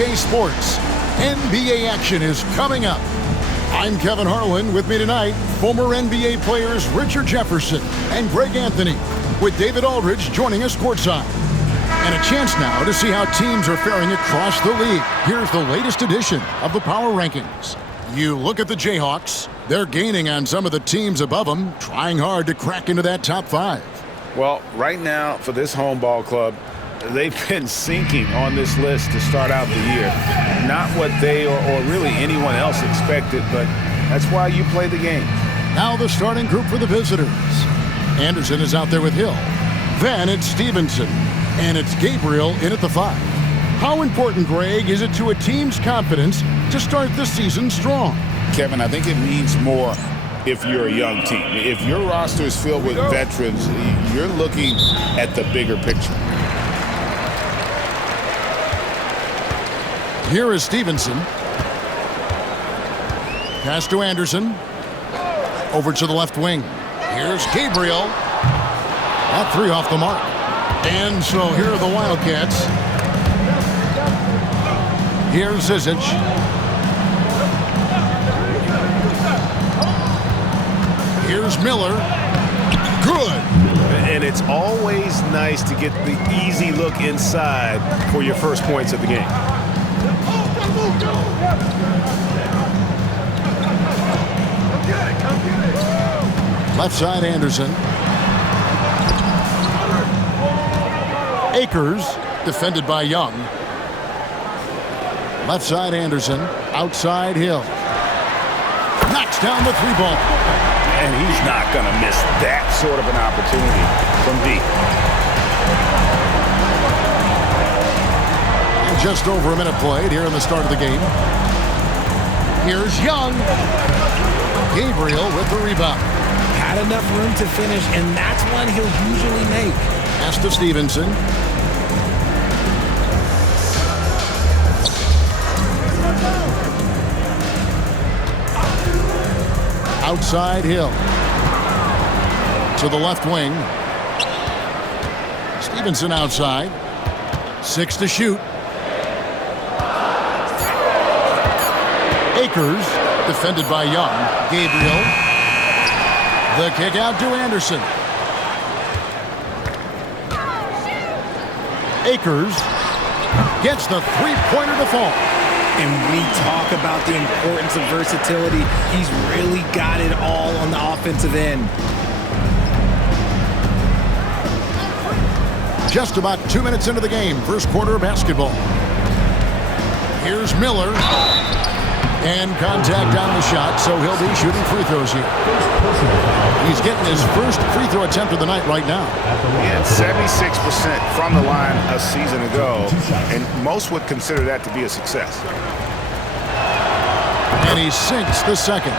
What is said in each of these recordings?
2K Sports. NBA action is coming up. I'm Kevin Harlan. With me tonight, former NBA players Richard Jefferson and Greg Anthony, with David Aldridge joining us courtside. And a chance now to see how teams are faring across the league. Here's the latest edition of the Power Rankings. You look at the Jayhawks. They're gaining on some of the teams above them, trying hard to crack into that top five. Well, right now, for this home ball club, they've been sinking on this list to start out the year. Not what they or really anyone else expected, but that's why you play the game. Now the starting group for the visitors. Anderson is out there with Hill. Then it's Stevenson. And it's Gabriel in at the 5. How important, Greg, is it to a team's confidence to start the season strong? Kevin, I think it means more if you're a young team. If your roster is filled with veterans, you're looking at the bigger picture. Here is Stevenson. Pass to Anderson. Over to the left wing. Here's Gabriel. That 3 off the mark. And so here are the Wildcats. Here's Zizic. Here's Miller. Good. And it's always nice to get the easy look inside for your first points of the game. Left side, Anderson. Akers, defended by Young. Left side, Anderson. Outside, Hill. Knocks down the 3-ball. And he's not going to miss that sort of an opportunity from deep. And just over a minute played here in the start of the game. Here's Young. Gabriel with the rebound. Had enough room to finish, and that's one he'll usually make. Pass to Stevenson. Outside Hill. To the left wing. Stevenson outside. 6 to shoot. Akers, defended by Young. Gabriel. The kick out to Anderson. Akers gets the 3-pointer to fall. And we talk about the importance of versatility. He's really got it all on the offensive end. Just about 2 minutes into the game, first quarter of basketball. Here's Miller. And contact on the shot, so he'll be shooting free throws here. He's getting his first free throw attempt of the night right now. He had 76% from the line a season ago, and most would consider that to be a success. And he sinks the second.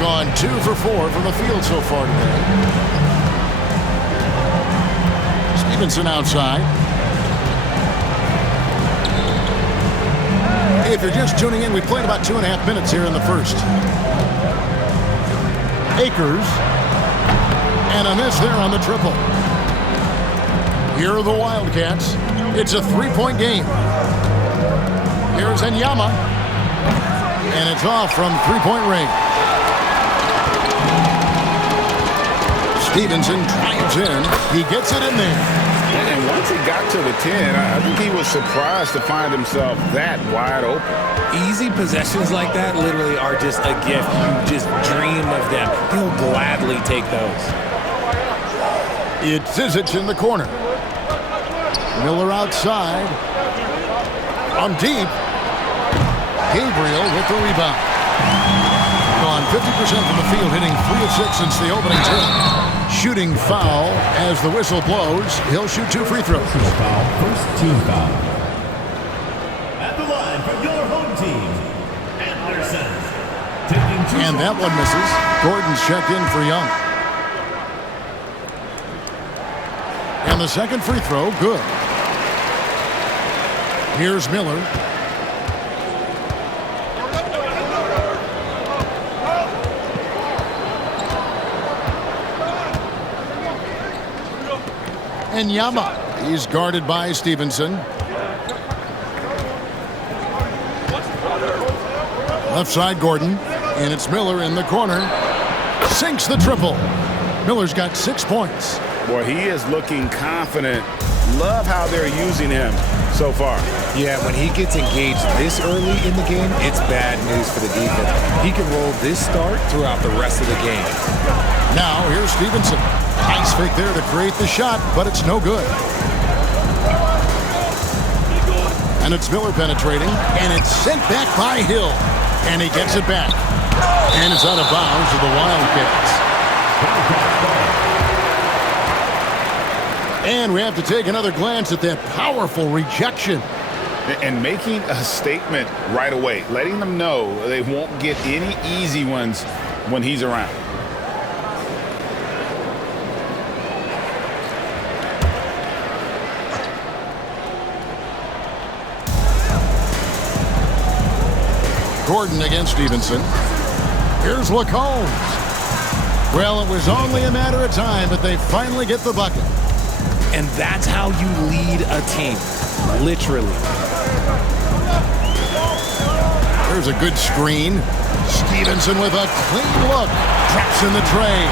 Gone 2 for 4 from the field so far today. Stevenson outside. If you're just tuning in, we played about 2.5 minutes here in the first. Akers. And a miss there on the triple. Here are the Wildcats. It's a 3-point game. Here's Enyama. And it's off from 3-point range. Stevenson drives in. He gets it in there. And once he got to the 10, I think he was surprised to find himself that wide open. Easy possessions like that literally are just a gift. You just dream of them. He'll gladly take those. It's Zizic in the corner. Miller outside. On deep. Gabriel with the rebound. Gone 50% from the field, hitting 3 of 6 since the opening tip. Shooting foul as the whistle blows. He'll shoot 2 free throws. First team foul. At the line for your home team, Anderson. And that one misses. Gordon's checked in for Young. And the second free throw, good. Here's Miller. Enyama. He's guarded by Stevenson. Left side, Gordon. And it's Miller in the corner. Sinks the triple. Miller's got 6 points. Boy, he is looking confident. Love how they're using him so far. Yeah, when he gets engaged this early in the game, it's bad news for the defense. He can roll this start throughout the rest of the game. Now, here's Stevenson. Nice fake there to create the shot, but it's no good. And it's Miller penetrating, and it's sent back by Hill. And he gets it back. And it's out of bounds to the Wildcats. And we have to take another glance at that powerful rejection. And making a statement right away, letting them know they won't get any easy ones when he's around. Gordon against Stevenson. Here's Lacombe. Well, it was only a matter of time, but they finally get the bucket. And that's how you lead a team, literally. There's a good screen. Stevenson with a clean look. Drops in the tray.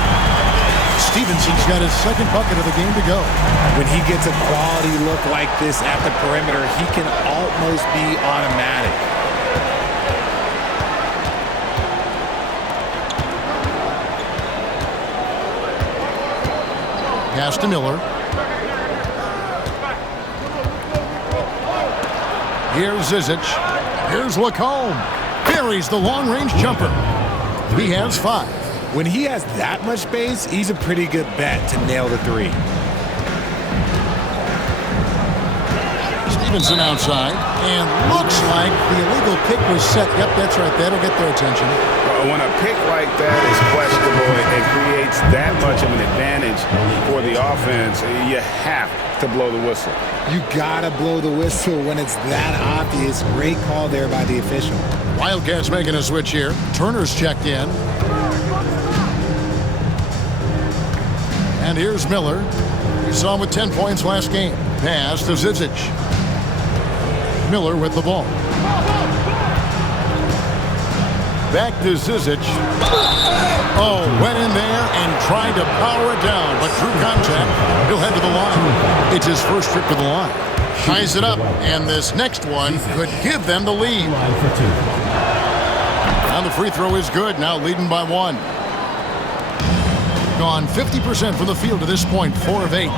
Stevenson's got his second bucket of the game to go. When he gets a quality look like this at the perimeter, he can almost be automatic. Pass to Miller. Here's Zizic. Here's Lacombe. Buries the long-range jumper. He has 5. When he has that much space, he's a pretty good bet to nail the 3. Stevenson outside. And looks like the illegal pick was set. Yep, that's right. That'll get their attention. When a pick like that is questionable and creates that much of an advantage for the offense, you have to blow the whistle. You gotta blow the whistle when it's that obvious. Great call there by the official. Wildcats making a switch here. Turner's checked in. And here's Miller. We saw him with 10 points last game. Pass to Zizic. Miller with the ball. Back to Zizic. Oh, went in there and tried to power it down, but through contact, he'll head to the line. It's his first trip to the line. Ties it up, and this next one could give them the lead. And the free throw is good, now leading by 1. Gone 50% from the field to this point, 4 of 8.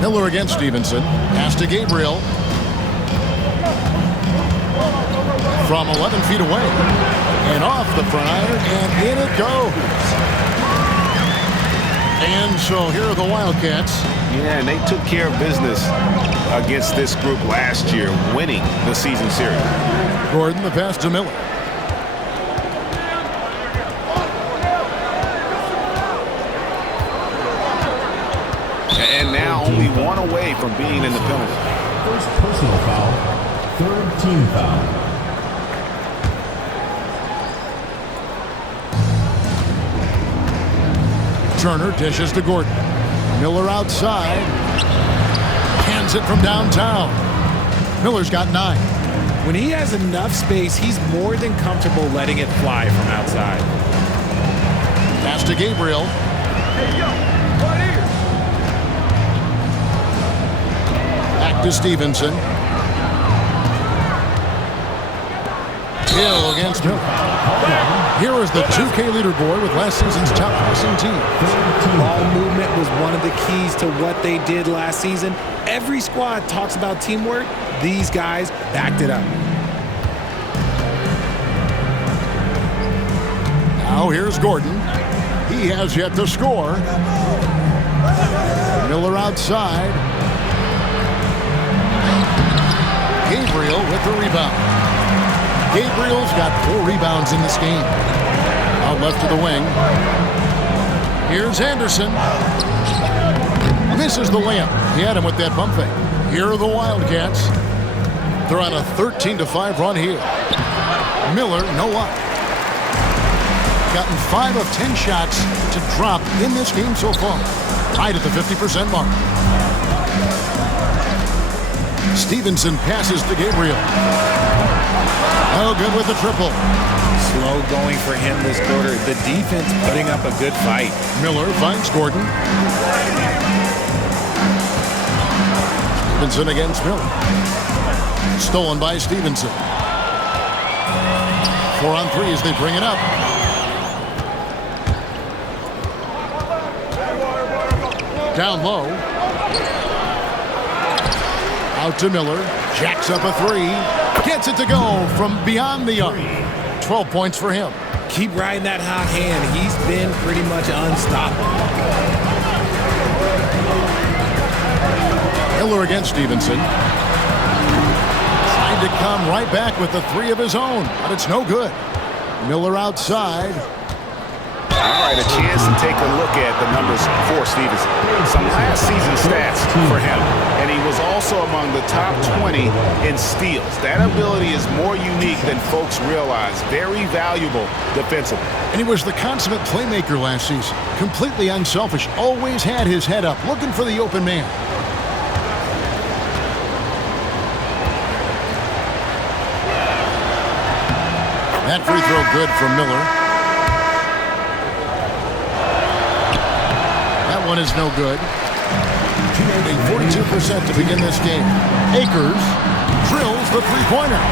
Miller against Stevenson. Pass to Gabriel. From 11 feet away. And off the front iron, and in it goes. And so here are the Wildcats. Yeah, and they took care of business against this group last year, winning the season series. Gordon, the pass to Miller. And now only 1 away from being in the penalty. First personal foul, third team foul. Turner dishes to Gordon. Miller outside. Hands it from downtown. Miller's got 9. When he has enough space, he's more than comfortable letting it fly from outside. Pass to Gabriel. Back to Stevenson. Hill against Miller. Here is the 2K leaderboard with last season's top passing team. Ball movement was one of the keys to what they did last season. Every squad talks about teamwork. These guys backed it up. Now here's Gordon. He has yet to score. Miller outside. Gabriel with the rebound. Gabriel's got 4 rebounds in this game. Out left to the wing. Here's Anderson. Misses the layup. He had him with that bump fake. Here are the Wildcats. They're on a 13-5 run here. Miller, no up. gotten 5 of 10 shots to drop in this game so far, right at the 50% mark. Stevenson passes to Gabriel. Oh, good with the triple. Slow going for him this quarter. The defense putting up a good fight. Miller finds Gordon. Stevenson against Miller. Stolen by Stevenson. 4 on 3 as they bring it up. Down low. Out to Miller. Jacks up a 3. Gets it to go from beyond the arc. 12 points for him. Keep riding that hot hand. He's been pretty much unstoppable. Miller against Stevenson. Trying to come right back with the 3 of his own, but it's no good. Miller outside. All right, a chance to take a look at the numbers for Stevenson. Some last season stats for him, and he was also among the top 20 in steals. That ability is more unique than folks realize. Very valuable defensively. And he was the consummate playmaker last season. Completely unselfish. Always had his head up, looking for the open man. That free throw good from Miller. That one is no good. Shooting 42% to begin this game. Akers drills the three-pointer.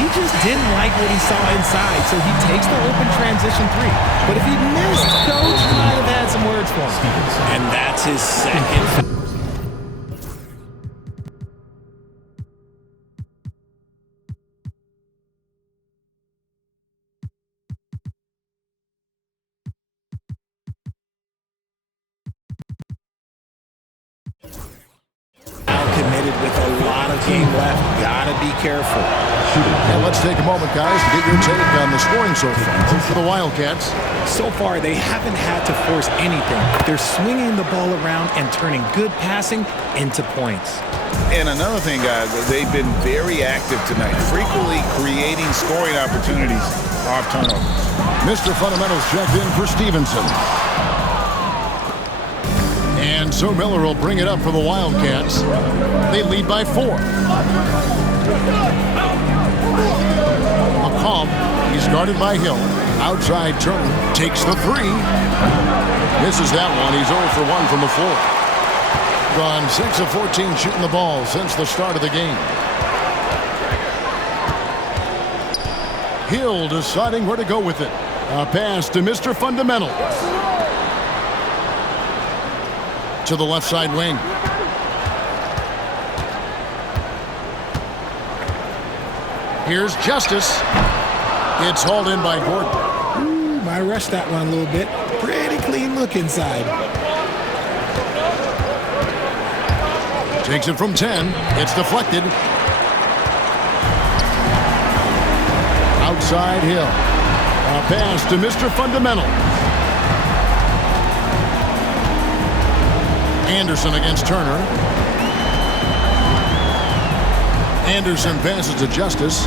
He just didn't like what he saw inside, so he takes the open transition 3. But if he missed, Coach might have had some words for him. And that's his second. Committed with a lot of game left. Gotta be careful. And let's take a moment, guys, to get your take on the scoring so far for the Wildcats. So far, they haven't had to force anything. They're swinging the ball around and turning good passing into points. And another thing, guys, they've been very active tonight, frequently creating scoring opportunities off turnovers. Mr. Fundamentals checked in for Stevenson. And so Miller will bring it up for the Wildcats. They lead by 4. McComb, he's guarded by Hill. Outside Turner takes the 3. Misses that one. He's 0 for 1 from the floor. Gone 6 of 14 shooting the ball since the start of the game. Hill deciding where to go with it. A pass to Mr. Fundamental. To the left side wing. Here's Justice. It's hauled in by Gordon. Ooh, might rush that one a little bit. Pretty clean look inside. Takes it from 10. It's deflected. Outside Hill. A pass to Mr. Fundamental. Anderson against Turner. Anderson passes to Justice.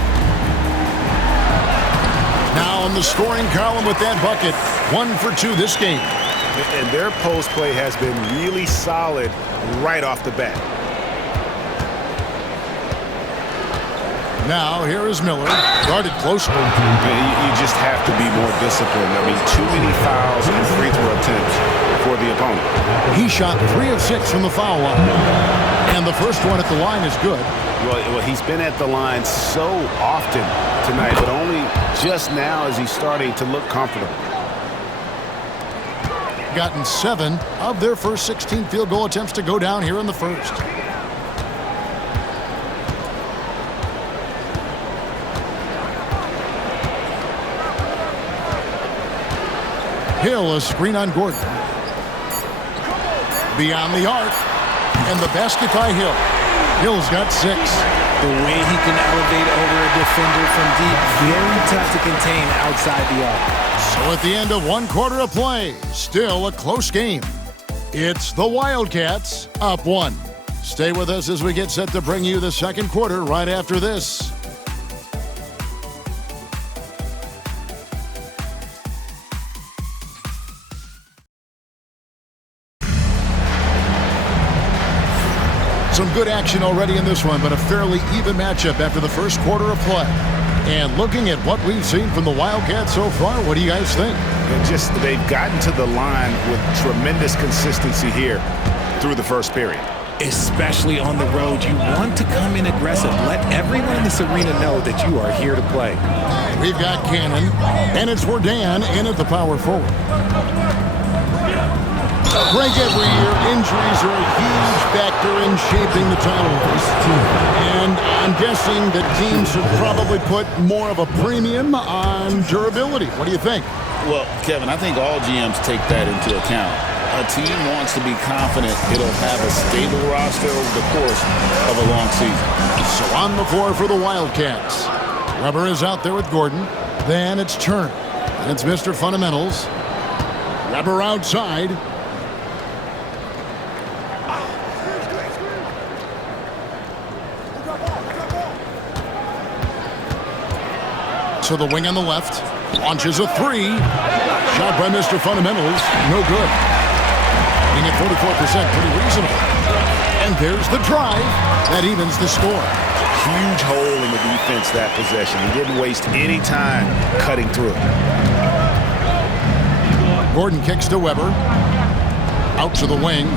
Now in the scoring column with that bucket. 1 for 2 this game. And their post play has been really solid right off the bat. Now here is Miller. Guarded closely. You just have to be more disciplined. I mean, too many fouls and free throw attempts for the opponent. He shot 3 of 6 from the foul line. And the first one at the line is good. Well, he's been at the line so often tonight, but only just now is he starting to look comfortable. Gotten 7 of their first 16 field goal attempts to go down here in the first. Hill, a screen on Gordon. Beyond the arc. And the basket by Hill. Hill's got 6. The way he can elevate over a defender from deep, very tough to contain outside the arc. So at the end of 1 quarter of play, still a close game. It's the Wildcats up 1. Stay with us as we get set to bring you the second quarter right after this. Some good action already in this one, but a fairly even matchup after the first quarter of play. And looking at what we've seen from the Wildcats so far, what do you guys think? They've gotten to the line with tremendous consistency here through the first period. Especially on the road, you want to come in aggressive. Let everyone in this arena know that you are here to play. We've got Cannon, and it's Wardan in at the power forward. Like every year, injuries are a huge factor in shaping the title race. And I'm guessing that teams have probably put more of a premium on durability. What do you think? Well, Kevin, I think all GMs take that into account. A team wants to be confident it'll have a stable roster over the course of a long season. So on the floor for the Wildcats. Weber is out there with Gordon. Then it's Turner. And it's Mr. Fundamentals. Weber outside. To the wing on the left. Launches a three. Shot by Mr. Fundamentals. No good. Being at 44%, pretty reasonable. And there's the drive. That evens the score. Huge hole in the defense that possession. He didn't waste any time cutting through it. Gordon kicks to Weber. Out to the wing.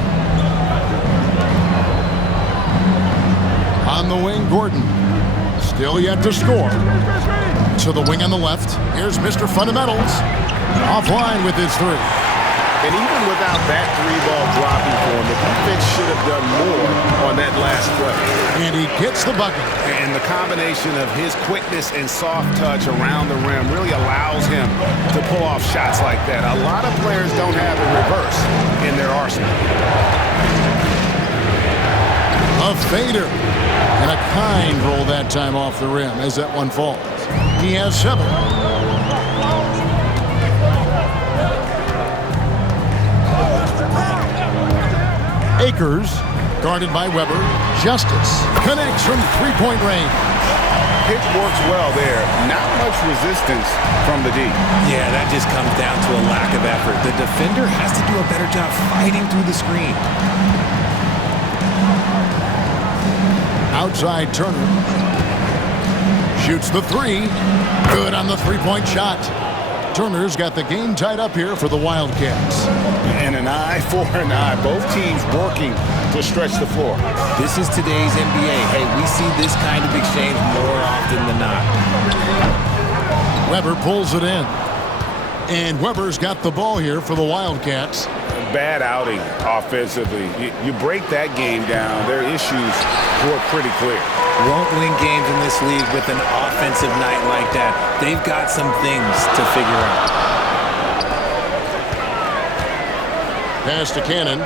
On the wing, Gordon. Still yet to score. To the wing on the left. Here's Mr. Fundamentals. Offline with his three. And even without that three-ball dropping for him, the defense should have done more on that last play. And he gets the bucket. And the combination of his quickness and soft touch around the rim really allows him to pull off shots like that. A lot of players don't have a reverse in their arsenal. A fader. And a kind roll that time off the rim as that one falls. He has 7. Akers, guarded by Weber. Justice connects from three-point range. Pick works well there. Not much resistance from the D. Yeah, that just comes down to a lack of effort. The defender has to do a better job fighting through the screen. Outside Turner. Shoots the three. Good on the three-point shot. Turner's got the game tied up here for the Wildcats. And an eye for an eye. Both teams working to stretch the floor. This is today's NBA. Hey, we see this kind of exchange more often than not. Weber pulls it in. And Weber's got the ball here for the Wildcats. Bad outing offensively. You break that game down, their issues were pretty clear. Won't win games in this league with an offensive night like that. They've got some things to figure out. Pass to Cannon.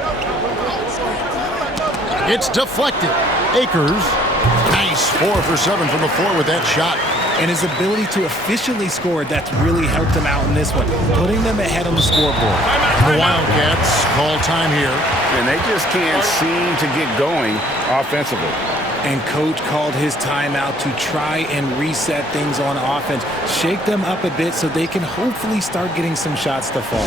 It's deflected. Akers. Nice 4 for 7 from the floor with that shot. And his ability to efficiently score, that's really helped him out in this one, putting them ahead on the scoreboard. The Wildcats call time here. And they just can't seem to get going offensively. And coach called his timeout to try and reset things on offense, shake them up a bit so they can hopefully start getting some shots to fall.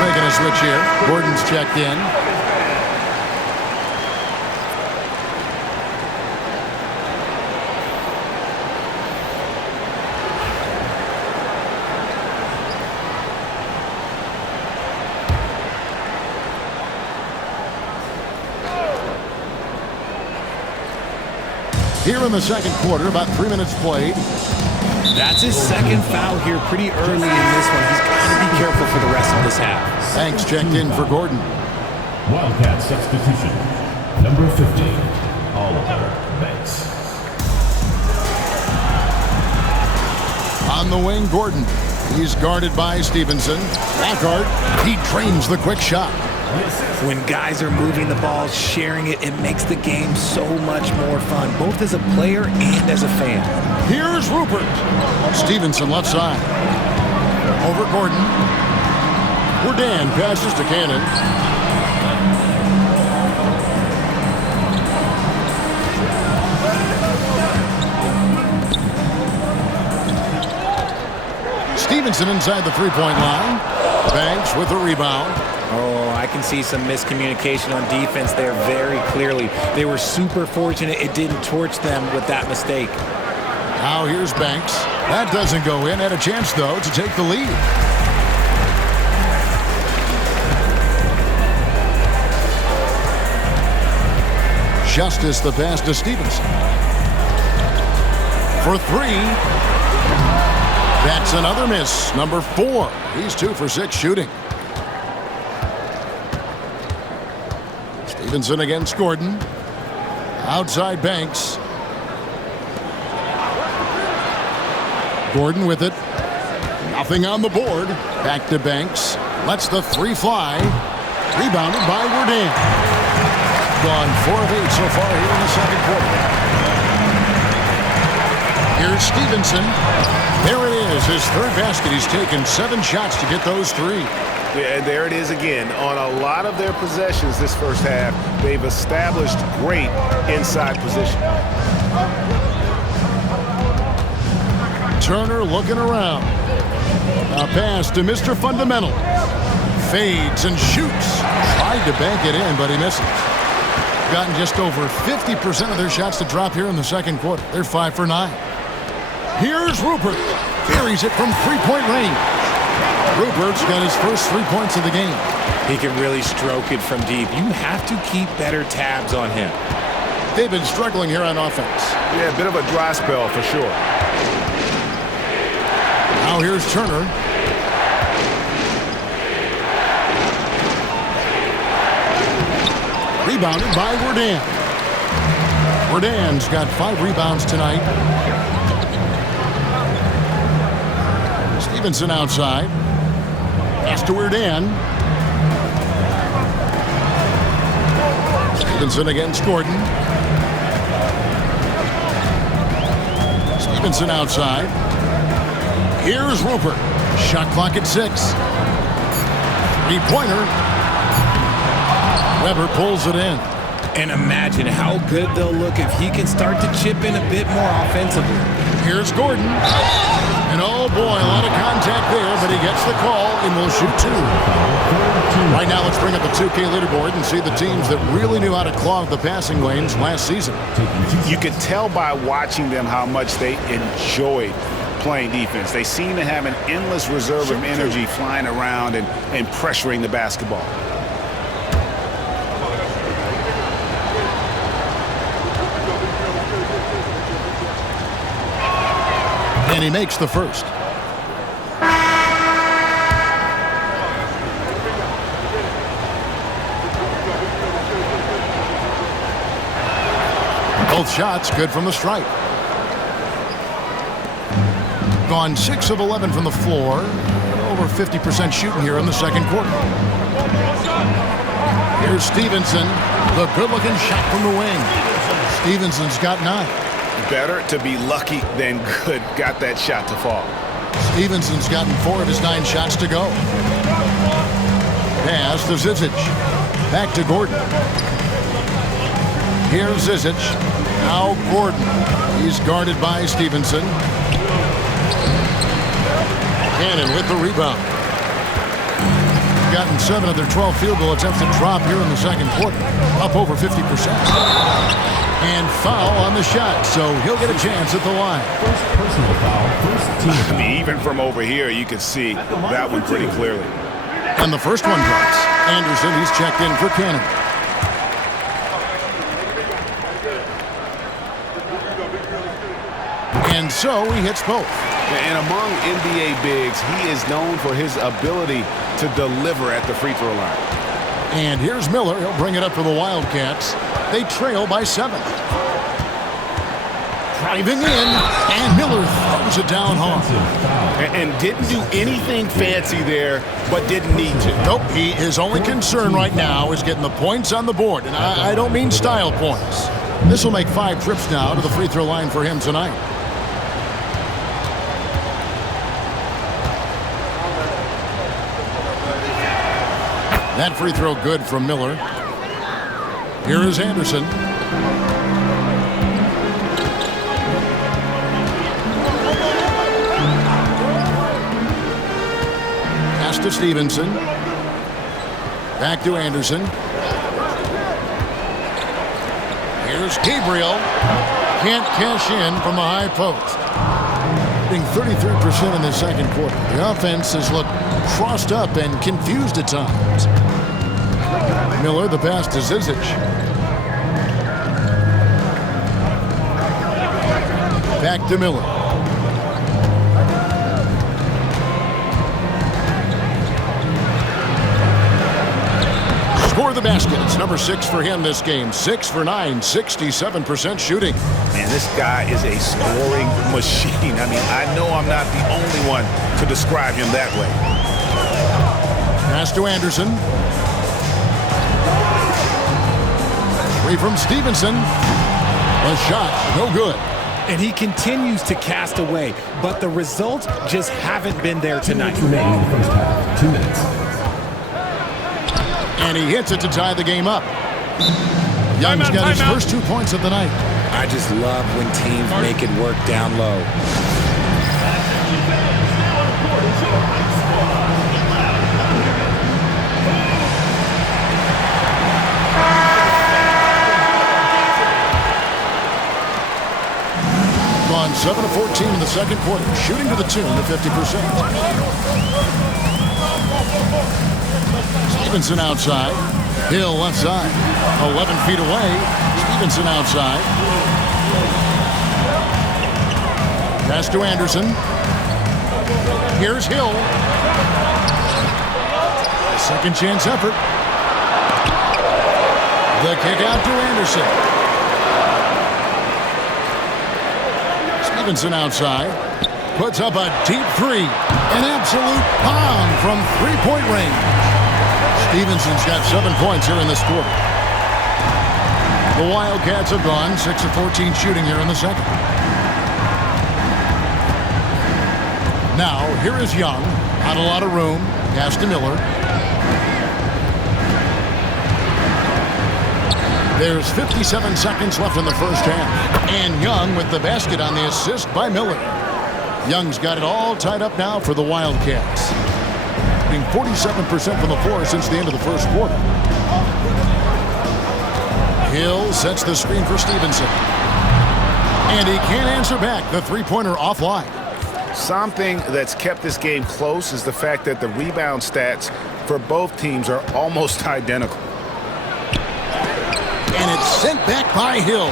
Making a switch here. Gordon's checked in. Here in the second quarter, about 3 minutes played. That's his second foul here pretty early in this one. He's got to be careful for the rest of this half. Thanks checked in for Gordon. Wildcat substitution. Number 15, Oliver Banks. On the wing, Gordon. He's guarded by Stevenson. Blackheart, he drains the quick shot. When guys are moving the ball, sharing it, it makes the game so much more fun, both as a player and as a fan. Here's Rupert. Stevenson left side. Over Gordon. Dan passes to Cannon. Stevenson inside the three-point line. Banks with the rebound. Oh, I can see some miscommunication on defense there very clearly. They were super fortunate it didn't torch them with that mistake. Now here's Banks. That doesn't go in. Had a chance, though, to take the lead. Justice the pass to Stevenson. For three. That's another miss. Number 4. He's 2 for 6 shooting. Stevenson against Gordon. Outside Banks. Gordon with it. Nothing on the board. Back to Banks. Lets the three fly. Rebounded by Gordon. Gone 4 of 8 so far here in the second quarter. Here's Stevenson. There it is, his third basket. He's taken 7 shots to get those 3. Yeah, and there it is again. On a lot of their possessions this first half, they've established great inside position. Turner looking around. A pass to Mr. Fundamental. Fades and shoots. Tried to bank it in, but he misses. Gotten just over 50% of their shots to drop here in the second quarter. They're 5 for 9. Here's Rupert. Carries it from three-point range. Rupert's got his first 3 points of the game. He can really stroke it from deep. You have to keep better tabs on him. They've been struggling here on offense. Yeah, a bit of a dry spell for sure. Now here's Turner. Rebounded by Gordon. Gordon's got 5 rebounds tonight. Stevenson outside. Pass to Gordon. Stevenson against Gordon. Stevenson outside. Here's Rupert. Shot clock at 6. Three-pointer. Weber pulls it in. And imagine how good they'll look if he can start to chip in a bit more offensively. Here's Gordon. And oh boy, a lot of contact there, but he gets the call and will shoot 2. Right now, let's bring up the 2K leaderboard and see the teams that really knew how to clog the passing lanes last season. You could tell by watching them how much they enjoyed playing defense. They seem to have an endless reserve of energy flying around and pressuring the basketball. And he makes the first. Both shots good from the stripe. Gone 6 of 11 from the floor. Over 50% shooting here in the second quarter. Here's Stevenson. The good-looking shot from the wing. Stevenson's got 9. Better to be lucky than good. Got that shot to fall. Stevenson's gotten 4 of his 9 shots to go. Pass to Zizic. Back to Gordon. Here's Zizic. Now Gordon. He's guarded by Stevenson. Cannon with the rebound. Gotten 7 of their 12 field goal attempts to drop here in the second quarter. Up over 50%. And foul on the shot, so he'll get a chance at the line. First personal foul, first team foul. Even from over here, you can see that one pretty clearly. And the first one drops. Anderson, he's checked in for Cannon. And so he hits both. And among NBA bigs, he is known for his ability to deliver at the free throw line. And here's Miller. He'll bring it up for the Wildcats. They trail by 7. Driving in, and Miller throws it down hard. And didn't do anything fancy there, but didn't need to. Nope, his only concern right now is getting the points on the board. And I don't mean style points. This will make 5 trips now to the free throw line for him tonight. That free throw good from Miller. Here is Anderson. Pass to Stevenson. Back to Anderson. Here's Gabriel. Can't cash in from the high post. Being 33% in the second quarter. The offense has looked crossed up and confused at times. Miller, the pass to Zizic. Back to Miller. Score the basket. It's number 6 for him this game. 6 for 9, 67% shooting. Man, this guy is a scoring machine. I mean, I know I'm not the only one to describe him that way. Pass to Anderson. Three from Stevenson. A shot, no good. And he continues to cast away, but the results just haven't been there tonight. 2 minutes remaining in the first half. 2 minutes. And he hits it to tie the game up. Young's got his first 2 points of the night. I just love when teams make it work down low. Gone 7 of 14 in the second quarter, shooting to the tune of 50%. Stevenson outside. Hill left side. 11 feet away. Stevenson outside. Pass to Anderson. Here's Hill. Second chance effort. The kick out to Anderson. Stevenson outside. Puts up a deep three. An absolute bomb from three-point range. Stevenson's got 7 points here in this quarter. The Wildcats have gone 6 of 14 shooting here in the second. Now, here is Young. Not a lot of room. Pass to Miller. There's 57 seconds left in the first half. And Young with the basket on the assist by Miller. Young's got it all tied up now for the Wildcats. 47% from the floor since the end of the first quarter. Hill sets the screen for Stevenson. And he can't answer back. The three-pointer offline. Something that's kept this game close is the fact that the rebound stats for both teams are almost identical. And it's sent back by Hill.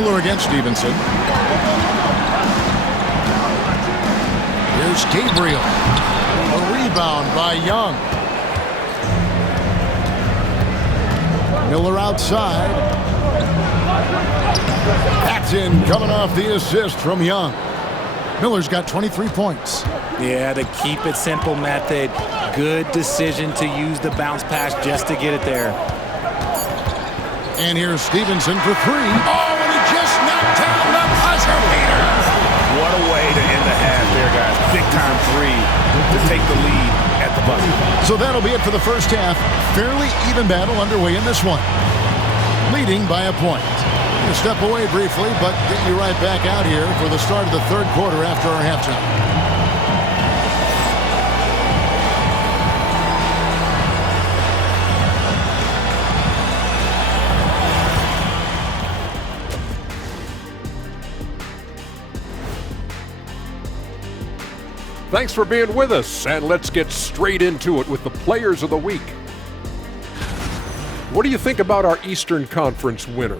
Miller against Stevenson. Here's Gabriel. A rebound by Young. Miller outside. Paxton coming off the assist from Young. Miller's got 23 points. Yeah, the keep it simple method. Good decision to use the bounce pass just to get it there. And here's Stevenson for three. Oh, and he just knocked down the buzzer beater. What a way to end the half there, guys. Big-time three to take the lead at the buzzer. So that'll be it for the first half. Fairly even battle underway in this one. Leading by a point. We'll step away briefly, but get you right back out here for the start of the third quarter after our halftime. Thanks for being with us, and let's get straight into it with the Players of the Week. What do you think about our Eastern Conference winner?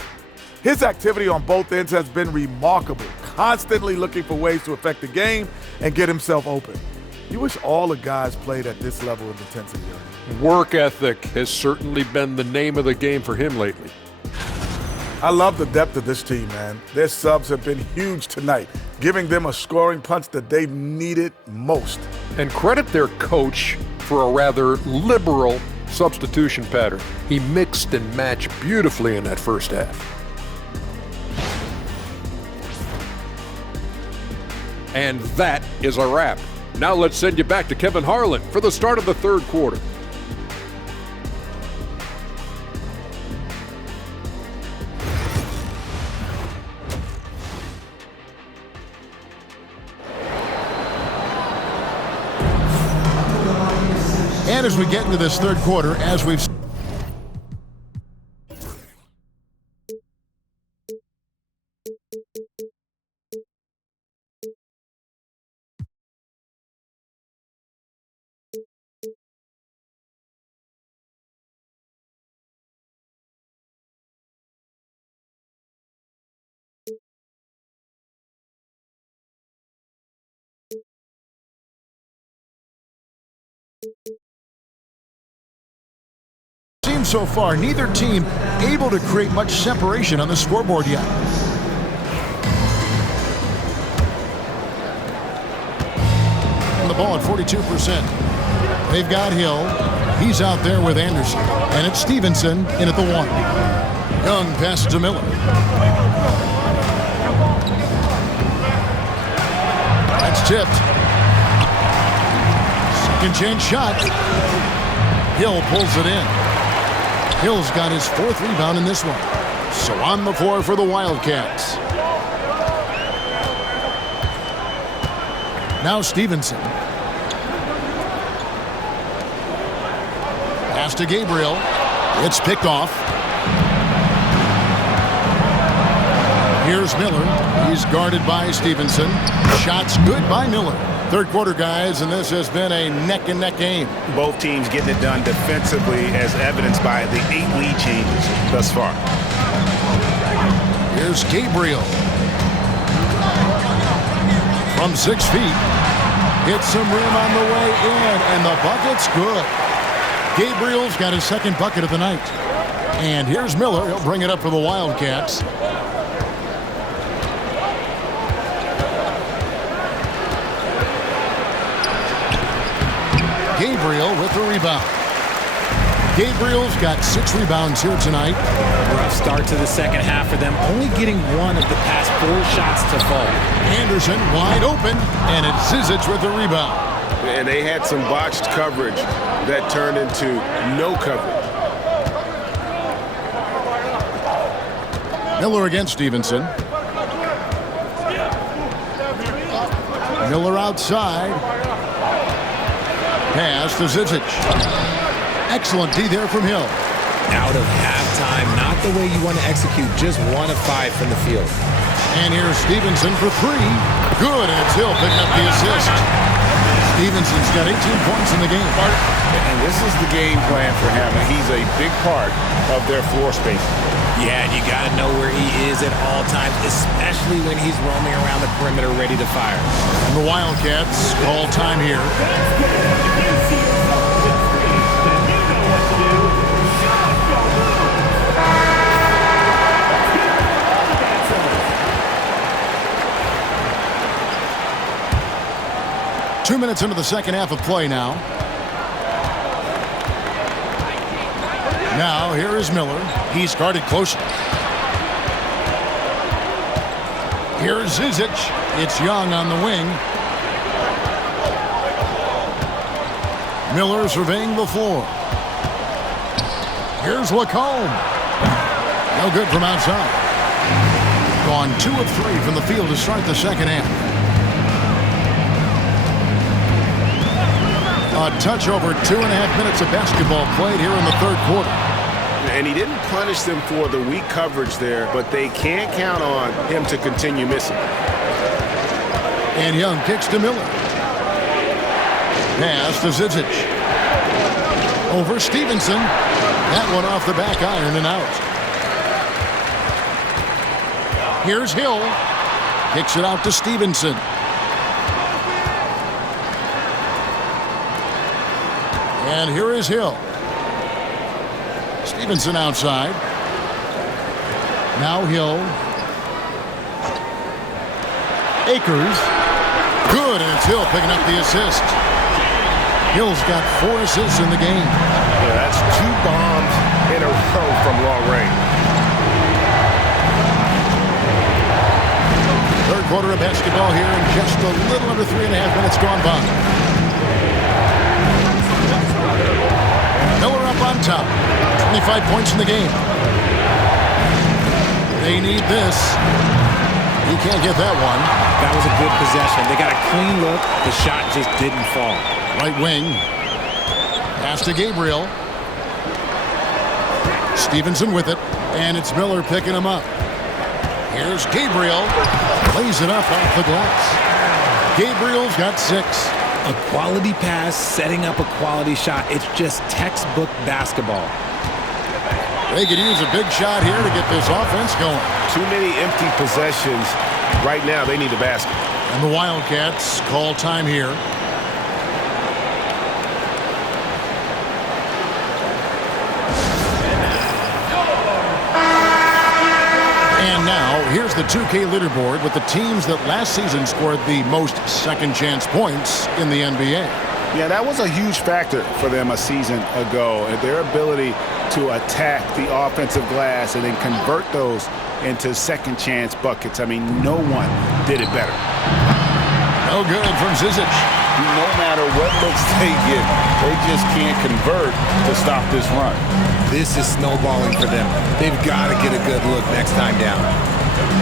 His activity on both ends has been remarkable, constantly looking for ways to affect the game and get himself open. You wish all the guys played at this level of intensity. Work ethic has certainly been the name of the game for him lately. I love the depth of this team, man. Their subs have been huge tonight, giving them a scoring punch that they've needed most. And credit their coach for a rather liberal substitution pattern. He mixed and matched beautifully in that first half. And that is a wrap. Now let's send you back to Kevin Harlan for the start of the third quarter. And as we get into this third quarter, as we've seen so far, neither team able to create much separation on the scoreboard yet. The ball at 42%. They've got Hill. He's out there with Anderson. And it's Stevenson in at the 1. Young passes to Miller. That's tipped. Second chance shot. Hill pulls it in. Hill's got his 4th rebound in this one. So on the floor for the Wildcats. Now Stevenson. Pass to Gabriel. It's picked off. Here's Miller. He's guarded by Stevenson. Shots good by Miller. Third quarter, guys, and this has been a neck-and-neck game. Both teams getting it done defensively, as evidenced by the 8 lead changes thus far. Here's Gabriel. From 6 feet. Hits some rim on the way in, and the bucket's good. Gabriel's got his 2nd bucket of the night. And here's Miller. He'll bring it up for the Wildcats. Gabriel with the rebound. Gabriel's got 6 rebounds here tonight. Rough start to the second half for them, only getting 1 of the past 4 shots to fall. Anderson wide open, and it's Zizic with the rebound. And they had some botched coverage that turned into no coverage. Miller against Stevenson. Miller outside. Pass to Zizic. Excellent D there from Hill. Out of halftime, not the way you want to execute, just 1 of 5 from the field. And here's Stevenson for 3. Good, and it's Hill picking up the assist. Stevenson's got 18 points in the game. And this is the game plan for him, and he's a big part of their floor space. Yeah, and you got to know where he is at all times, especially when he's roaming around the perimeter ready to fire. And the Wildcats call time here. 2 minutes into the second half of play now. Now, here is Miller. He's guarded closely. Here's Zizic. It's Young on the wing. Miller surveying the floor. Here's Lacombe. No good from outside. Gone 2 of 3 from the field to start the second half. A touch over 2.5 minutes of basketball played here in the third quarter. And he didn't punish them for the weak coverage there, but they can't count on him to continue missing. And Young kicks to Miller. Pass to Zizic. Over Stevenson. That one off the back iron and out. Here's Hill. Kicks it out to Stevenson. And here is Hill. Stevenson outside. Now Hill. Akers. Good, and it's Hill picking up the assist. Hill's got 4 assists in the game. Yeah, that's 2 bombs in a row from long range. Third quarter of basketball here in just a little under 3.5 minutes gone by. Miller up on top. 25 points in the game. They need this. He can't get that one. That was a good possession. They got a clean look. The shot just didn't fall. Right wing. Pass to Gabriel. Stevenson with it. And it's Miller picking him up. Here's Gabriel. Lays it up off the glass. Gabriel's got 6. A quality pass, setting up a quality shot. It's just textbook basketball. They could use a big shot here to get this offense going. Too many empty possessions. Right now, they need a basket. And the Wildcats call time here. And now, here's the 2K leaderboard with the teams that last season scored the most second-chance points in the NBA. Yeah, that was a huge factor for them a season ago. Their ability to attack the offensive glass and then convert those into second-chance buckets. I mean, no one did it better. No good from Zizic. No matter what looks they get, they just can't convert to stop this run. This is snowballing for them. They've got to get a good look next time down.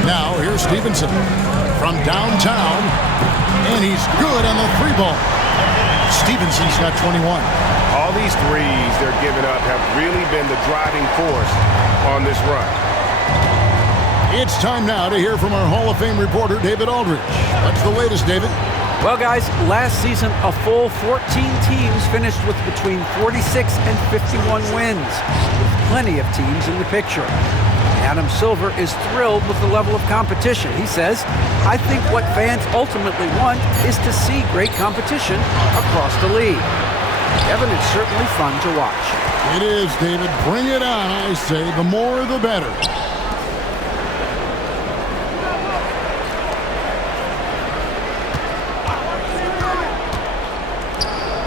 Now, here's Stevenson from downtown, and he's good on the 3-ball. Stevenson's got 21. All these threes they're giving up have really been the driving force on this run. It's time now to hear from our Hall of Fame reporter, David Aldridge. What's the latest, David? Well, guys, last season, a full 14 teams finished with between 46 and 51 wins, with plenty of teams in the picture. Adam Silver is thrilled with the level of competition. He says, I think what fans ultimately want is to see great competition across the league. Kevin, it's certainly fun to watch. It is, David. Bring it on, I say. The more, the better.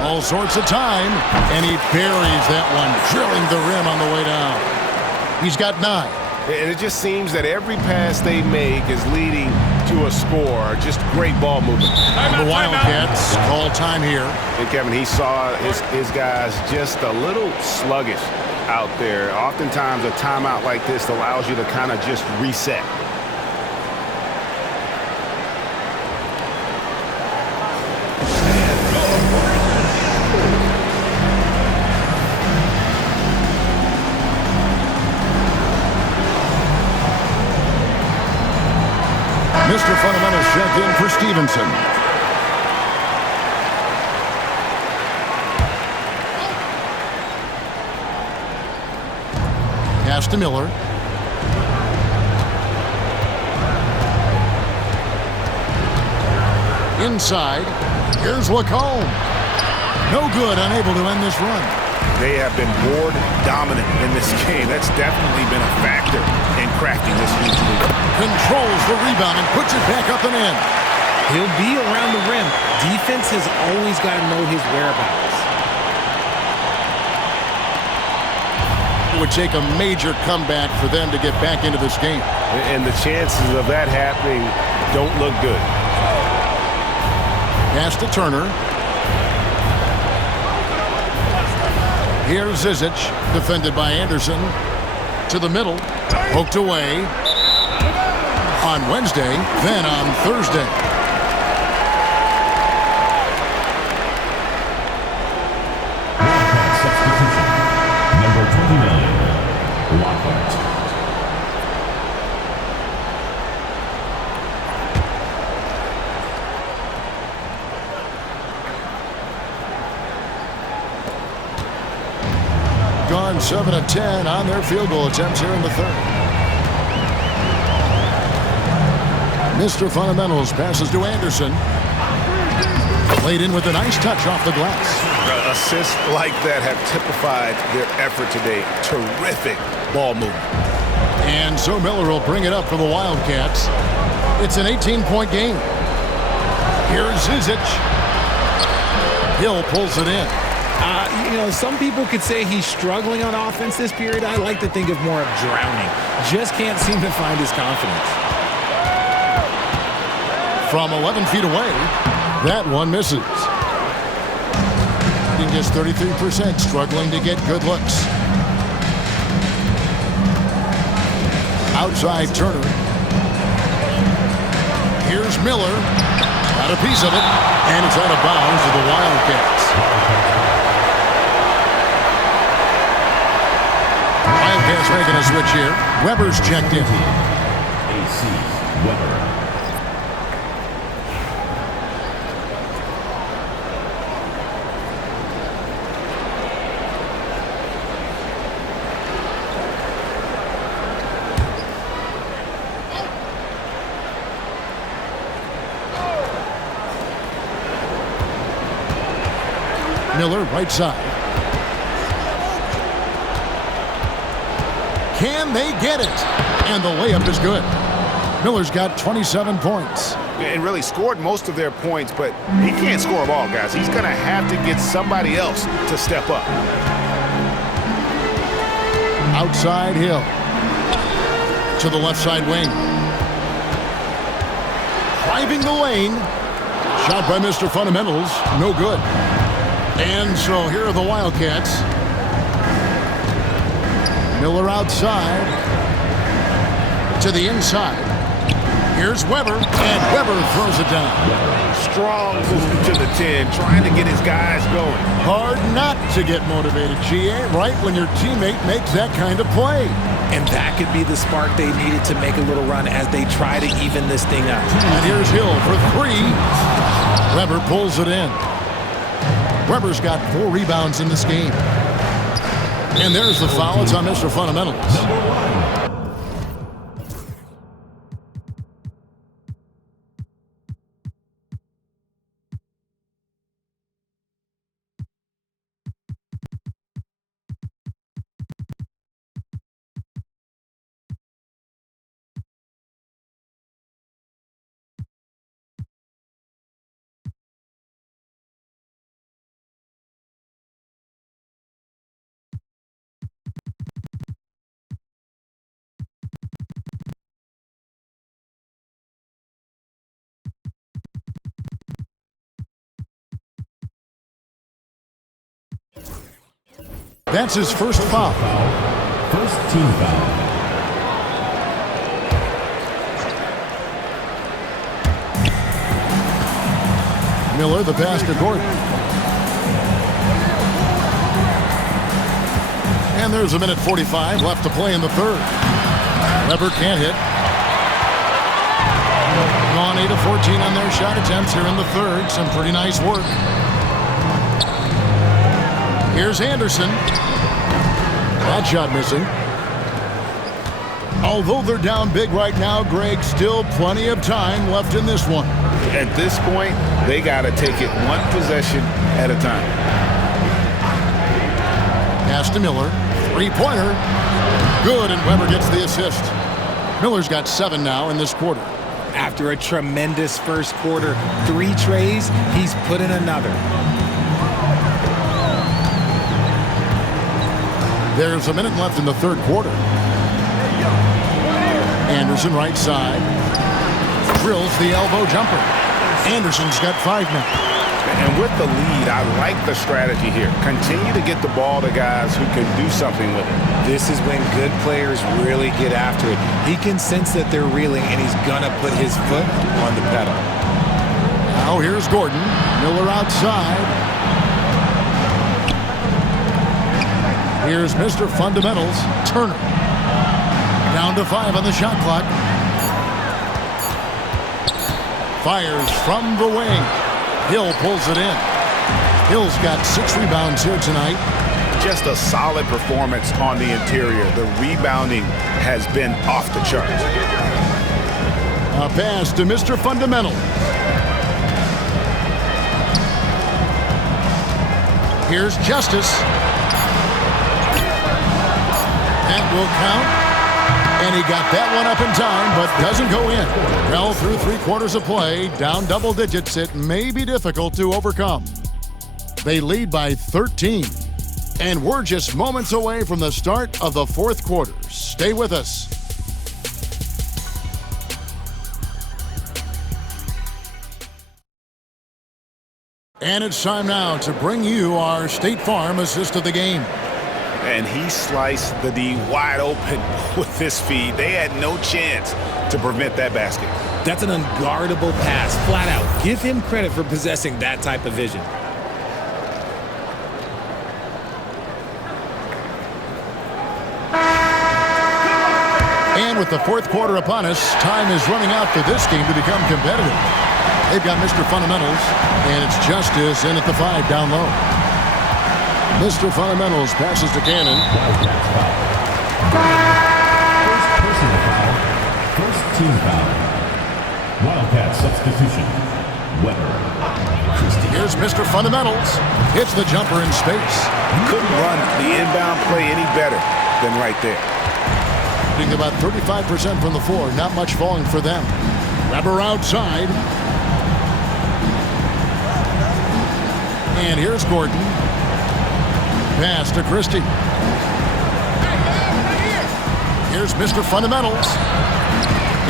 All sorts of time, and he buries that one, drilling the rim on the way down. He's got 9. And it just seems that every pass they make is leading to a score. Just great ball movement. And the Wildcats call time here. And Kevin, he saw his guys just a little sluggish out there. Oftentimes a timeout like this allows you to kind of just reset. Mr. Fundamentals check in for Stevenson. Pass to Miller. Inside. Here's Lacombe. No good, unable to end this run. They have been board dominant in this game. That's definitely been a factor in cracking this huge lead. Controls the rebound and puts it back up and in. He'll be around the rim. Defense has always got to know his whereabouts. It would take a major comeback for them to get back into this game. And the chances of that happening don't look good. Pass to Turner. Here's Zizic, defended by Anderson. To the middle, poked away. On Wednesday, then on Thursday. Wildcat substitution. Number 29, Lockhart. Gone 7 of 10 on their field goal attempts here in the third. Mr. Fundamentals passes to Anderson. Played in with a nice touch off the glass. Assists like that have typified their effort today. Terrific ball movement. And so Miller will bring it up for the Wildcats. It's an 18-point game. Here's Zizic. Hill pulls it in. You know, some people could say he's struggling on offense this period. I like to think of more of drowning. Just can't seem to find his confidence. from 11 feet away. That one misses. Just 33%, struggling to get good looks. Outside Turner. Here's Miller. Got a piece of it, and it's out of bounds to the Wildcats. Wildcats making a switch here. Weber's checked in. AC Weber. Miller, right side. Can they get it? And the layup is good. Miller's got 27 points. And really scored most of their points, but he can't score them all, guys. He's going to have to get somebody else to step up. Outside Hill. To the left side wing. Driving the lane. Shot by Mr. Fundamentals. No good. And so here are the Wildcats. Miller outside. To the inside. Here's Weber, and Weber throws it down. Strong move to the 10, trying to get his guys going. Hard not to get motivated, GA, right when your teammate makes that kind of play. And that could be the spark they needed to make a little run as they try to even this thing up. And here's Hill for three. Weber pulls it in. Weber's got 4 rebounds in this game. And there's the foul. It's on Mr. Fundamentals. That's his first foul. First team foul. Miller, the pass to Gordon. And there's a minute 45 left to play in the third. Weber can't hit. Gone 8 of 14 on their shot attempts here in the third. Some pretty nice work. Here's Anderson. That shot missing. Although they're down big right now, Greg, still plenty of time left in this one. At this point, they got to take it one possession at a time. Pass to Miller. Three-pointer. Good, and Weber gets the assist. Miller's got 7 now in this quarter. After a tremendous first quarter, 3 trays, he's put in another. There's a minute left in the third quarter. Anderson right side. Drills the elbow jumper. Anderson's got 5 now. And with the lead, I like the strategy here. Continue to get the ball to guys who can do something with it. This is when good players really get after it. He can sense that they're reeling, and he's going to put his foot on the pedal. Now here's Gordon. Miller outside. Here's Mr. Fundamentals, Turner. Down to 5 on the shot clock. Fires from the wing. Hill pulls it in. Hill's got 6 rebounds here tonight. Just a solid performance on the interior. The rebounding has been off the charts. A pass to Mr. Fundamental. Here's Justice. That will count. And he got that one up in time, but doesn't go in. Well, through 3 quarters of play, down double digits, it may be difficult to overcome. They lead by 13. And we're just moments away from the start of the fourth quarter. Stay with us. And it's time now to bring you our State Farm assist of the game. And he sliced the D wide open with this feed. They had no chance to prevent that basket. That's an unguardable pass, flat out. Give him credit for possessing that type of vision. And with the fourth quarter upon us, time is running out for this game to become competitive. They've got Mr. Fundamentals, and it's Justice in at the 5 down low. Mr. Fundamentals passes to Cannon. First personal foul. First team foul. Wildcat substitution. Weber. Here's Mr. Fundamentals. Hits the jumper in space. Couldn't run the inbound play any better than right there. Shooting about 35% from the floor. Not much falling for them. Weber outside. And here's Gordon. Pass to Christie. Here's Mr. Fundamentals.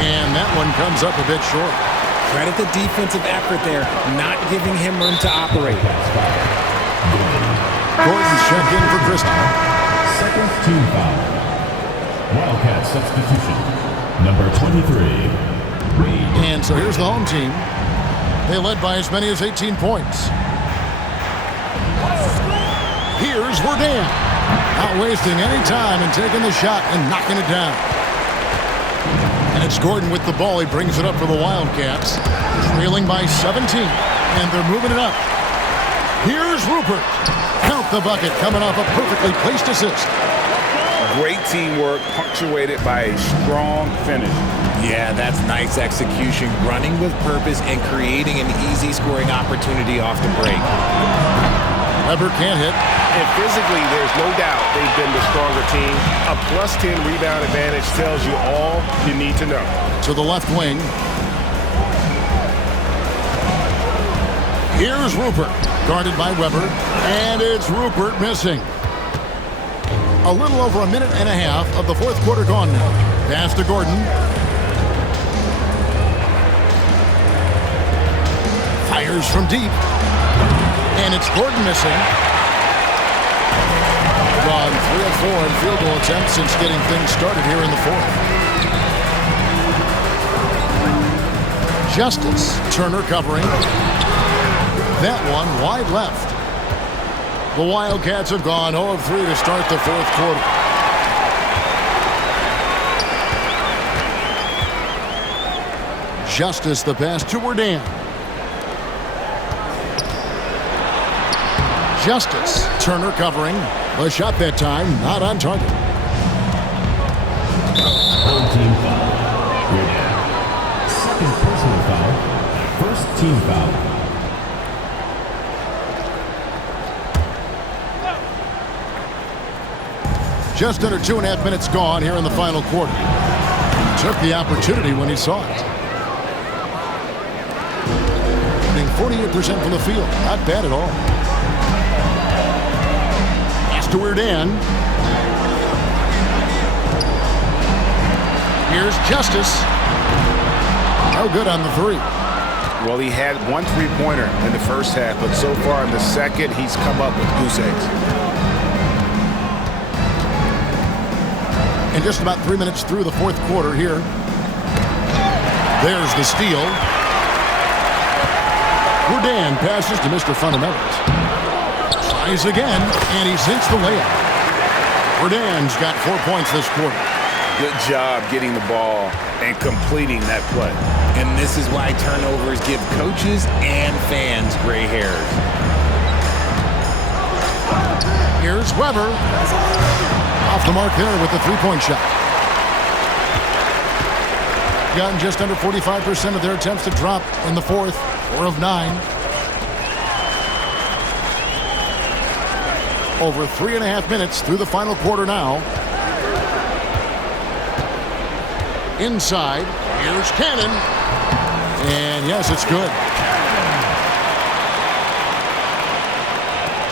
And that one comes up a bit short. Credit the defensive effort there, not giving him room to operate. Gordon's check in for Christie. Second team foul. Wildcat substitution. Number 23. Reed. And so here's the home team. They led by as many as 18 points. Here's Verdun. Not wasting any time and taking the shot and knocking it down. And it's Gordon with the ball. He brings it up for the Wildcats. Trailing by 17. And they're moving it up. Here's Rupert. Count the bucket coming off a perfectly placed assist. Great teamwork punctuated by a strong finish. Yeah, that's nice execution. Running with purpose and creating an easy scoring opportunity off the break. Weber can't hit. And physically, there's no doubt they've been the stronger team. A plus 10 rebound advantage tells you all you need to know. To the left wing. Here's Rupert. Guarded by Weber. And it's Rupert missing. A little over a minute and a half of the fourth quarter gone now. Pass to Gordon. Fires from deep. And it's Gordon missing. Gone 3 of 4 in field goal attempts since getting things started here in the fourth. Justice. Turner covering. That one wide left. The Wildcats have gone 0 of 3 to start the fourth quarter. Justice the pass to Verdun. Justice. Turner covering. A shot that time, not on target. Third team foul. Second personal foul. First team foul. Just under 2.5 minutes gone here in the final quarter. Took the opportunity when he saw it. Shooting 48% from the field. Not bad at all. To Verdun. Here's Justice. No good on the 3. Well, he had 1 3-pointer in the first half, but so far in the second, he's come up with goose eggs. And just about 3 minutes through the fourth quarter here. There's the steal. Verdun passes to Mr. Fundamentals. Tries again, and he sinks the layup. Verdun's got 4 points this quarter. Good job getting the ball and completing that play. And this is why turnovers give coaches and fans gray hairs. Here's Weber. Off the mark there with the 3-point shot. Gotten just under 45% of their attempts to drop in the fourth. 4 of 9. Over 3.5 minutes through the final quarter now. Inside, here's Cannon. And yes, it's good.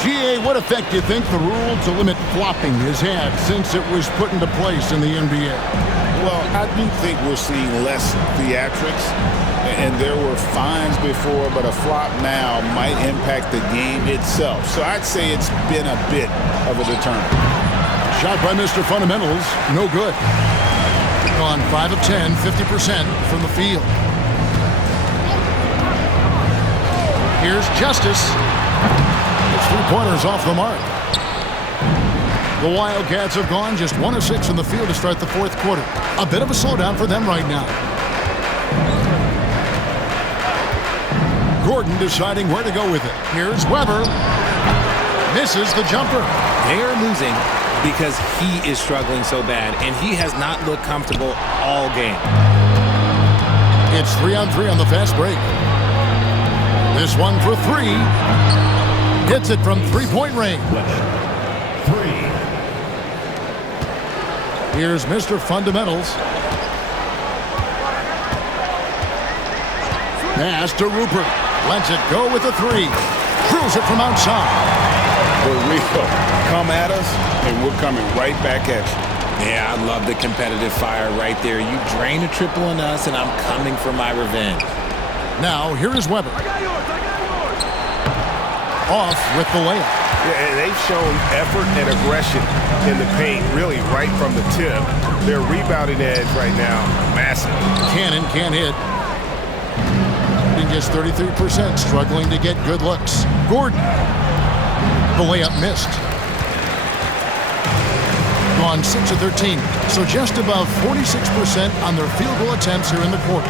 GA, what effect do you think the rule to limit flopping has had since it was put into place in the NBA? Well, I do think we're seeing less theatrics, and there were fines before, but a flop now might impact the game itself. So I'd say it's been a bit of a deterrent. Shot by Mr. Fundamentals, no good. On 5 of 10, 50% from the field. Here's Justice. It's 3-pointers off the mark. The Wildcats have gone just 1 of 6 in the field to start the fourth quarter. A bit of a slowdown for them right now. Gordon deciding where to go with it. Here's Weber. Misses the jumper. They are losing because he is struggling so bad, and he has not looked comfortable all game. It's 3-on-3 on the fast break. This one for 3. Hits it from 3-point range. 3. Here's Mr. Fundamentals. Pass to Rupert. Lets it go with a 3. Drills it from outside. For real. Come at us, and we're coming right back at you. Yeah, I love the competitive fire right there. You drain a triple on us, and I'm coming for my revenge. Now, here is Weber. Off with the layup. Yeah, and they've shown effort and aggression in the paint, really right from the tip. Their rebounding edge right now, massive. Cannon can't hit. Just 33%, struggling to get good looks. Gordon. The layup missed. Gone 6 of 13, so just above 46% on their field goal attempts here in the quarter.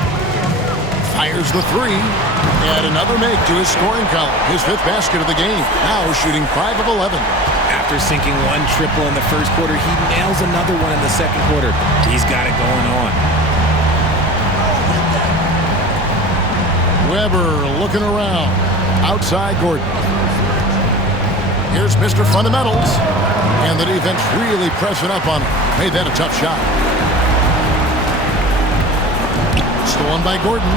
Fires the 3. And another make to his scoring column. His 5th basket of the game. Now shooting 5 of 11. After sinking 1 triple in the first quarter, he nails another one in the second quarter. He's got it going on. Weber looking around. Outside Gordon. Here's Mr. Fundamentals. And the defense really pressing up on him. Made that a tough shot. Stolen by Gordon.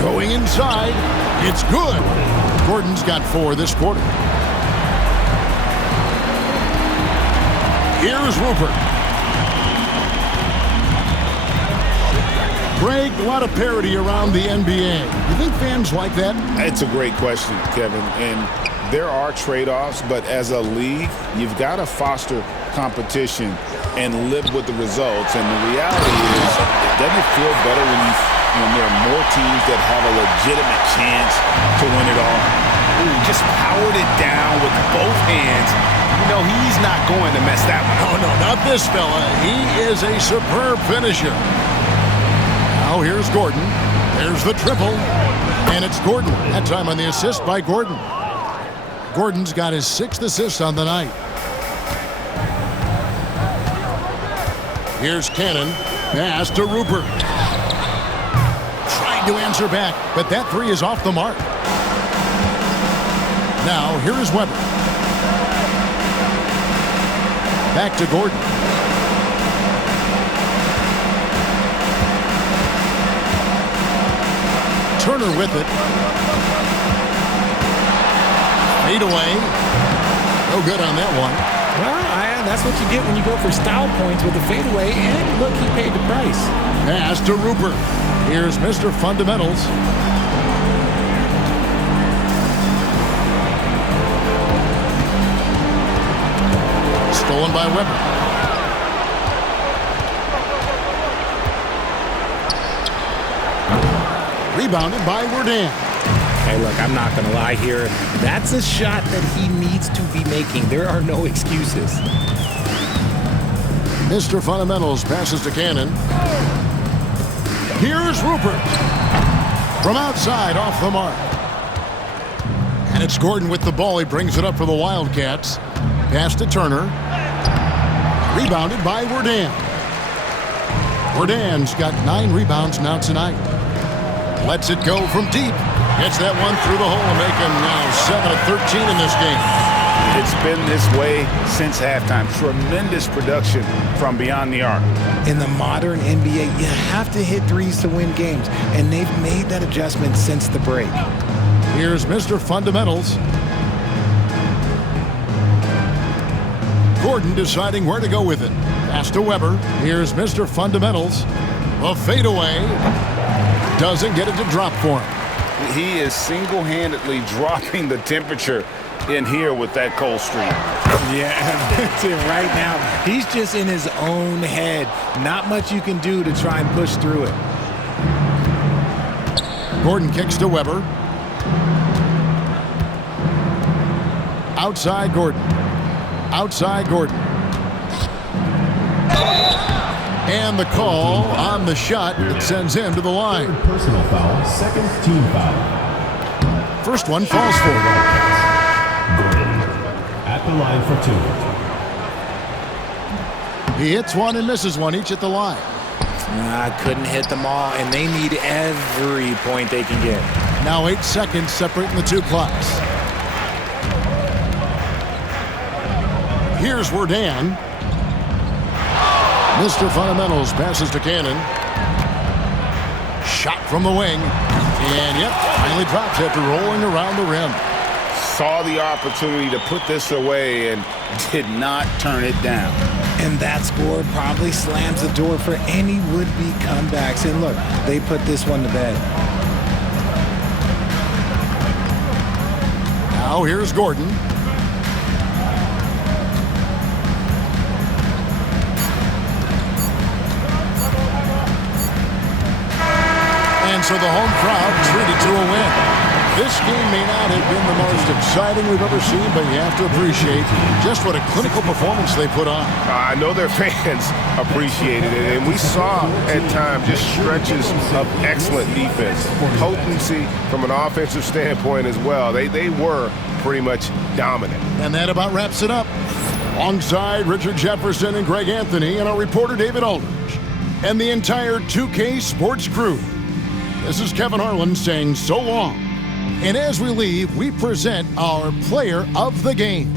Going inside. It's good. Gordon's got 4 this quarter. Here's Rupert. Greg, a lot of parity around the NBA. You think fans like that? It's a great question, Kevin. And there are trade-offs, but as a league, you've got to foster competition and live with the results. And the reality is, doesn't it feel better when there are more teams that have a legitimate chance to win it all? Ooh, just powered it down with both hands. You know, he's not going to mess that one up. Oh, no, not this fella. He is a superb finisher. Now here's Gordon. There's the triple. And it's Gordon. That time on the assist by Gordon. Gordon's got his 6th assist on the night. Here's Cannon. Pass to Rupert. Trying to answer back, but that 3 is off the mark. Now here is Weber. Back to Gordon. Turner with it. Fade away. No good on that one. Well, that's what you get when you go for style points with a fadeaway, and look, he paid the price. Pass to Rupert. Here's Mr. Fundamentals. Stolen by Weber. Rebounded by Worden. Hey, look, I'm not going to lie here. That's a shot that he needs to be making. There are no excuses. Mr. Fundamentals passes to Cannon. Here's Rupert. From outside, off the mark. And it's Gordon with the ball. He brings it up for the Wildcats. Pass to Turner. Rebounded by Worden. Worden's got 9 rebounds now tonight. Lets it go from deep. Gets that one through the hole, making now 7 of 13 in this game. It's been this way since halftime. Tremendous production from beyond the arc. In the modern NBA, you have to hit threes to win games, and they've made that adjustment since the break. Here's Mr. Fundamentals. Gordon deciding where to go with it. Pass to Weber. Here's Mr. Fundamentals. The fadeaway doesn't get it to drop for him. He is single-handedly dropping the temperature in here with that cold streak. Yeah, that's it right now. He's just in his own head. Not much you can do to try and push through it. Gordon kicks to Weber. Outside Gordon. Outside Gordon. And the call on the shot that sends him to the line. Third personal foul, second team foul. First one falls for him. Gordon at the line for 2. He hits one and misses one, each at the line. Couldn't hit them all, and they need every point they can get. Now 8 seconds separating the two clocks. Here's Werdan. Mr. Fundamentals passes to Cannon. Shot from the wing. And yep, finally drops after rolling around the rim. Saw the opportunity to put this away and did not turn it down. And that score probably slams the door for any would-be comebacks. And look, they put this one to bed. Now here's Gordon. And so the home crowd treated to a win. This game may not have been the most exciting we've ever seen, but you have to appreciate just what a clinical performance they put on. I know their fans appreciated it, and we saw at times just stretches of excellent defense, potency from an offensive standpoint as well. They were pretty much dominant. And that about wraps it up. Alongside Richard Jefferson and Greg Anthony and our reporter David Aldridge and the entire 2K Sports crew, this is Kevin Harlan saying so long. And as we leave, we present our player of the game.